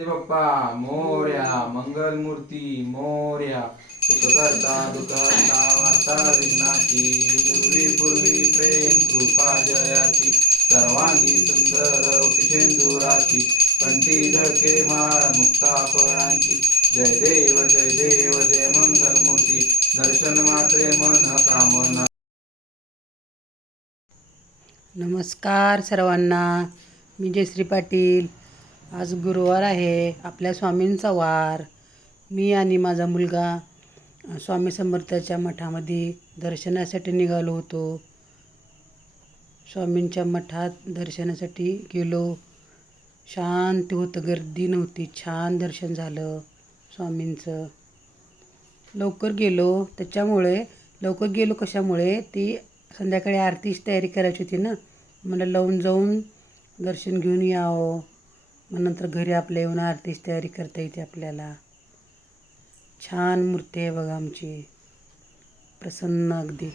गणपती बाप्पा मोर्या मंगल मूर्ती मोर्या. सुख करता दुखता वार्ता विघ्नाची पूर्वी पूर्वी प्रेम कृपा जयाची. सर्वांगी सुंदर शेंदुराची. कंठी झळके माळ मुक्ता फळांची. जय देव जय देव जय मंगल मूर्ती दर्शन मात्रे मन कामना. नमस्कार सर्वांना. मी जयश्री पाटील. आज गुरुवार आहे आपल्या स्वामींचा वार. मी आणि माझा मुलगा स्वामी समर्थाच्या मठामध्ये दर्शनासाठी निघालो होतो. स्वामींच्या मठात दर्शनासाठी गेलो. शांत होतं गर्दी नव्हती छान दर्शन झालं स्वामींचं. लवकर गेलो त्याच्यामुळे लवकर गेलो कशामुळे? ती संध्याकाळी आरतीची तयारी करायची होती ना. मला लावून जाऊन दर्शन घेऊन यावं. मग नंतर घरी आपल्या येऊन आरतीची तयारी करता येते आपल्याला. छान मूर्ती आहे बघा आमची. प्रसन्न अगदी.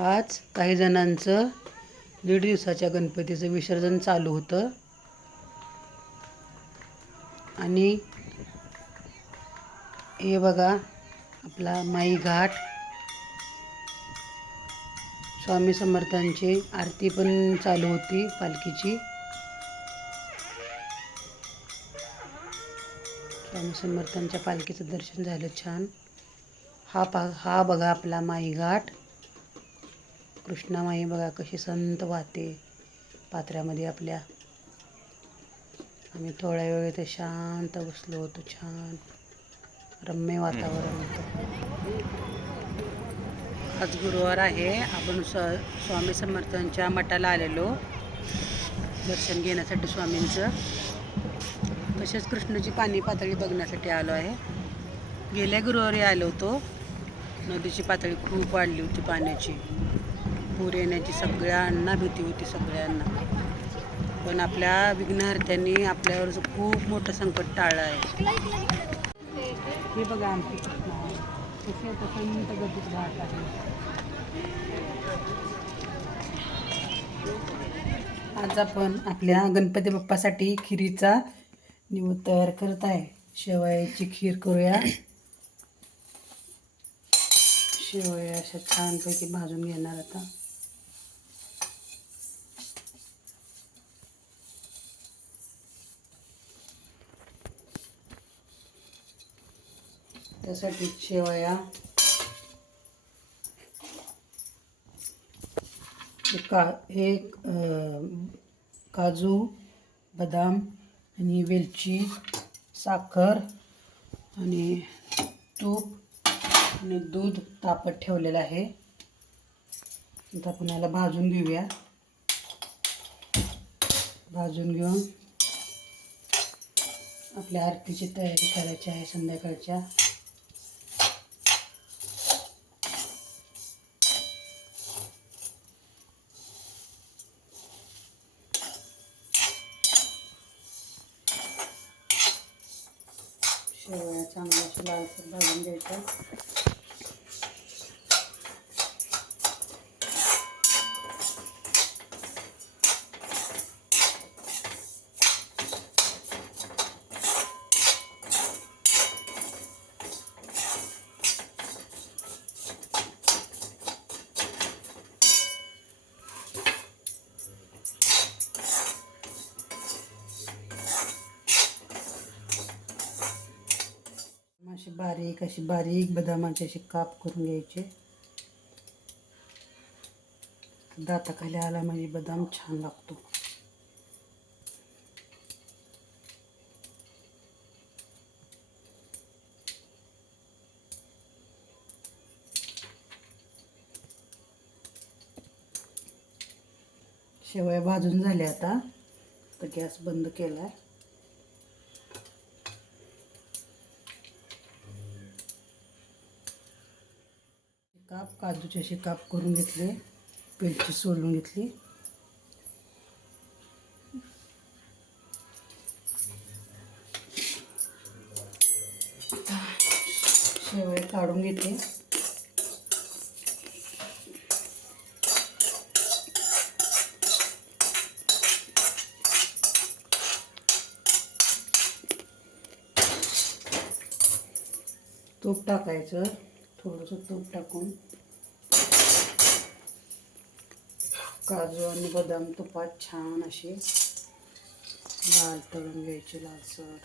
आज काही जणांचं दीड दिवसाच्या गणपतीचं विसर्जन चालू होतं. आणि हे बघा आपला माई घाट. स्वामी समर्थांची आरती पण चालू होती पालखीची. स्वामी समर्थांच्या पालखीचं दर्शन झालं छान. हा पा हा बघा आपला माई घाट. कृष्णामाई बघा कशी संत वाहते पात्र्यामध्ये आपल्या. आम्ही थोड्या वेळ इथे शांत बसलो होतो छान रम्य वातावरण होतं. आज गुरुवार आहे. आपण स्व स्वामी समर्थांच्या मठाला आलेलो. दर्शन घेण्यासाठी स्वामींचं. तसेच कृष्णाची पाणी पातळी बघण्यासाठी आलो आहे. गेल्या गुरुवारी आलो होतो. नदीची पातळी खूप वाढली होती पाण्याची. पूर येण्याची सगळ्यांना भीती होती सगळ्यांना. पण आपल्या विघ्नहर्त्यांनी आपल्यावरचं खूप मोठं संकट टाळलं आहे. हे बघा आमची कृष्णा कसे गतीत राहत आहे. आज आपण आपल्या गणपती बाप्पासाठी खिरीचा निवड तयार करत आहे. शेवयाची खीर करूया. शेवया अशा छानपैकी भाजून घेणार आता. त्यासाठी शेवया का हे काजू बदाम आणि वेलची साखर आणि तूप आणि दूध तापत ठेवलेलं आहे. आता आपण याला भाजून घेऊया. भाजून घेऊन आपल्या आरतीची तयारी करायची आहे संध्याकाळच्या. शेवया चांगल्या अशा लालसर भाजून घ्यायच्या असे बारीक असे बारीक बदामाचे असे काप करून घ्यायचे. दाताखाली आला म्हणजे बदाम छान लागतो. शेवया भाजून झाल्या आता. तर गॅस बंद केला आहे काप काजूचे असे काप करून घेतले. पेलची सोलून घेतली. शेवळे काढून घेतले. तूप टाकायचं. थोडंसं तूप टाकून. काजू आणि बदाम तुपात छान असे लाल तळून घ्यायचे लालसर.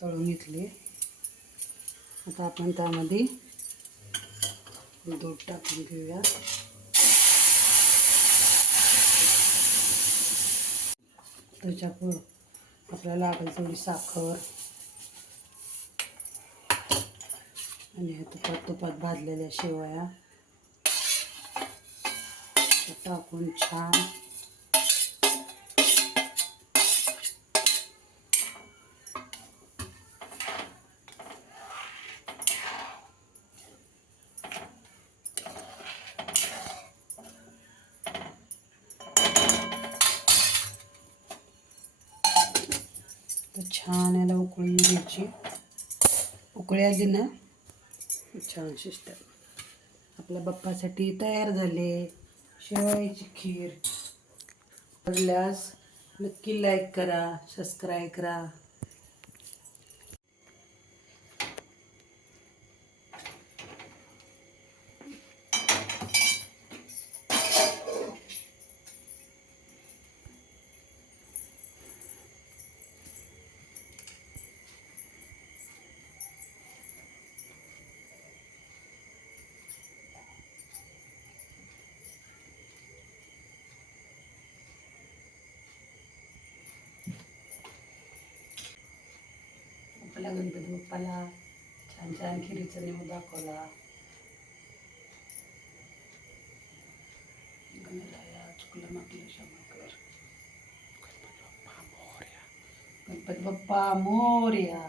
तळून घेतले. आता आपण त्यामध्ये दूध टाकून घेऊया त्याच्यापूर आपल्याला लागेल थोडी साखर. आणि ह्या तुपात तुपात भाजलेल्या शेवया. टाकून छान उकळी उकळ्या उकळी आली ना छान शिजतात. आपल्या बाप्पासाठी तयार झाले शेवयाची खीर. आवडल्यास नक्की लाईक करा सबस्क्राईब करा. बाप्पाला गणपती बाप्पाला छान छान खिरीचा निवड दाखवला. चुकलं म्हटलं शंकर गणपती बाप्पा मोर्या.